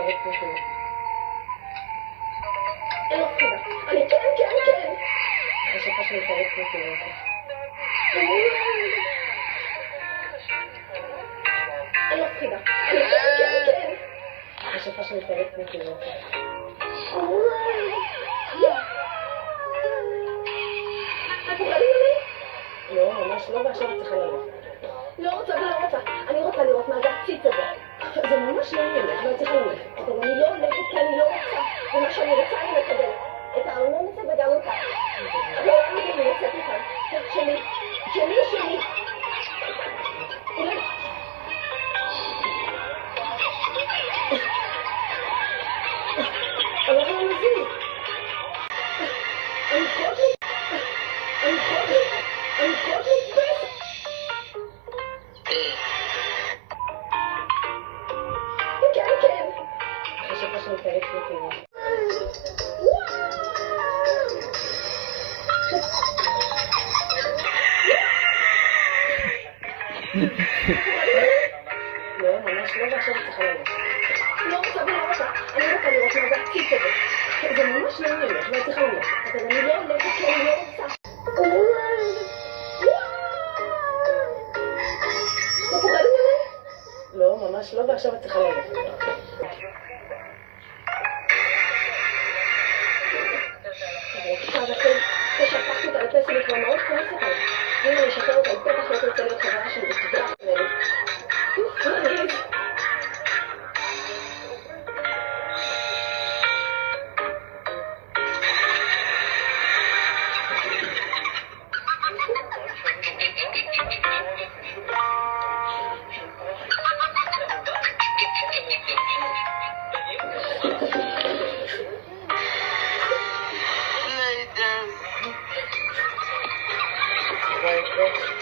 מתארת כמו שלו. אין מפחידה. אני כן. השפה שלי מתארת כמו שלו. אין מפחידה. אני כן. השפה שלי מתארת כמו שלו. את פוחדת ממני? לא, ממש לא, ועכשיו את צריכה ללכת. לא רוצה. אני רוצה לראות מה זה הציץ הזה. זה ממש לא עניין, את לא צריכה ללכת. אבל אני לא הולכת כי אני לא רוצה. ומה שאני רוצה אני מקבלת. את הארנון הזה וגם אותה. אבל לא יודעים לי לצאת מכאן. שלי. אבל זה לא מזיז. אני כל כך נתפסת. כן. השפה שלי מתארת כמו שלו. לא, ממש לא, ועכשיו את צריכה ללכת. לא רוצה. אני רוצה לראות מה זה הציץ הזה. זה ממש לא עניין, את לא צריכה ללכת. אבל אני לא הולכת כי אני לא רוצה. את פוחדת ממני? לא, ממש לא, ועכשיו את צריכה ללכת. עכשיו אתם ששפכתי אותה לפה שלי כבר מאוד כועסת עליי. אם אני אשחרר אותה, היא בטח לא תרצה להיות חברה שלי ותברח ממני. Right,